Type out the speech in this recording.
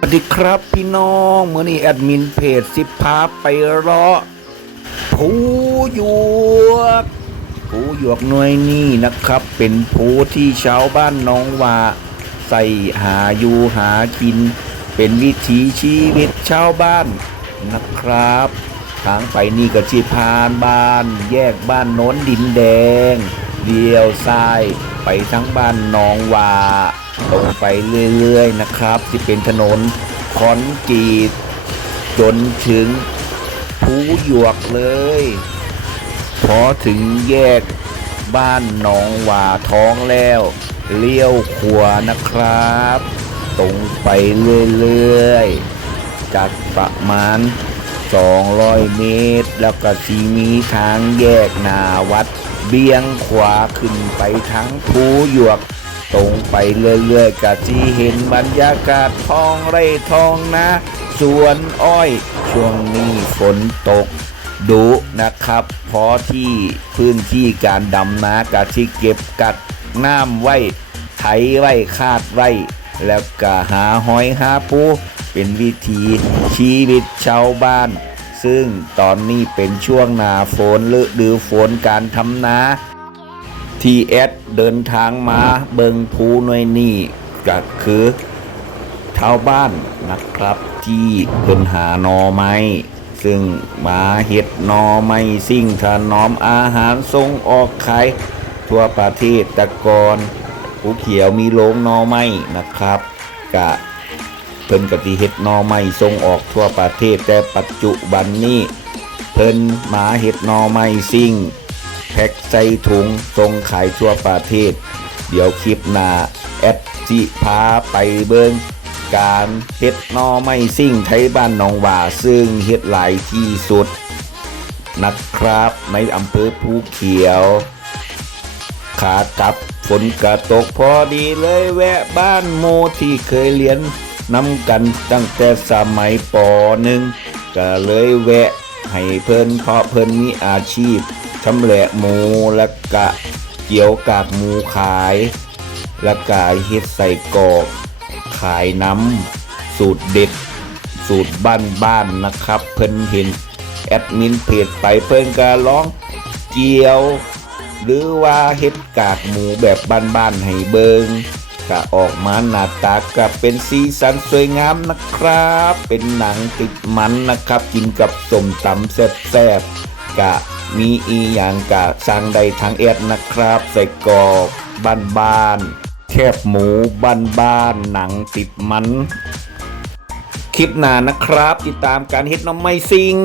สวัสดีครับพี่น้องเมื่อนี้แอดมินเพจสิพาไปเลาะผูหยวกผูหยวกหน่วยนี้นะครับ เป็นผูที่ชาวบ้านน้องว่าใส่หาอยู่หากิน เป็นวิถีชีวิตชาวบ้านนะครับ ทางไปนี่ก็ชีพานบ้าน แยกบ้านโน้นดินแดง เดียวซ้ายไปทั้งบ้านหนองวา ตรงไปเรื่อย ๆ นะครับ ที่เป็นถนนคอนกรีตจนถึงภูหยวกเลย พอถึงแยกบ้านหนองหว่าท้องแล้ว เลี้ยวขวานะครับ ตรงไปเรื่อย ๆ จากประมาณ 200 เมตร แล้วก็สีมีทางแยกนาวัด เบี่ยงขวาขึ้นไปทั้งภูหยวก ตรงไปเรื่อยๆก็ที่เห็นบรรยากาศท้องไร่ท้องนะสวนอ้อย ช่วงนี้ฝนตกดุนะครับ เพราะที่พื้นที่การดำนากะที่เก็บกัดน้ำไว้ ไถไว้คาดไว้ แล้วก็หาหอยหาปูเป็นวิธีชีวิตชาวบ้าน ซึ่งตอนนี้เป็นช่วงหนาฝนฤดูฝนการทำนา ทีเอสเดินทางมาเบิงภูหน่วยนี่ก็คือชาวบ้านนะครับ ที่เพิ่นหาหนอไม้ ซึ่งมาเห็ดหนอไม้สิ่งถนอมอาหารส่งออกขายทั่วประเทศตะกอนภูเขียวมีโรงหนอไม้นะครับกะเพิ่นกติเห็ดหนอไม้ส่งออกทั่วประเทศแต่ปัจจุบันนี้ เพิ่นมาเห็ดหนอไม้สิ่ง พ็กใส่ถุงส่งขายทั่วประเทศ เดี๋ยวคลิปหน้าแอดจิพาไปเบิงการเฮ็ดนอไม่ซิ่งไทยบ้านหนองว่าซึ่งเฮ็ดหลายที่สุด นะครับ ในอำเภอภูเขียว ขากลับฝนกระตกพอดีเลยแวะบ้านโมที่เคยเรียนนำกันตั้งแต่สมัยปหนึ่งก็เลยแวะให้เพิ่นเพราะเพิ่นมีอาชีพ ชำแหละหมูและกะเกี่ยวกากหมูขาย และกะเฮ็ดใส่กรอกขายน้ำสูตรเด็ด สูตรบ้านๆนะครับ เพิ่นเห็นแอดมินเพจไปเพิ่นก็ร้องเกี่ยว หรือว่าเฮ็ดกากหมูแบบบ้านๆให้เบิงก็ออกมาหน้าตาก็เป็นสีสันสวยงามนะครับ เป็นหนังติดมันนะครับ กินกับส้มตำแซ่บๆกะ มีอีอย่างกะสั่งได้ทั้งแอดนะครับ ใส่กรอบบ้านๆแคบหมูบ้านๆหนังติดมัน คลิปหน้านะครับ ติดตามการเฮ็ดน้ำไม่ซิง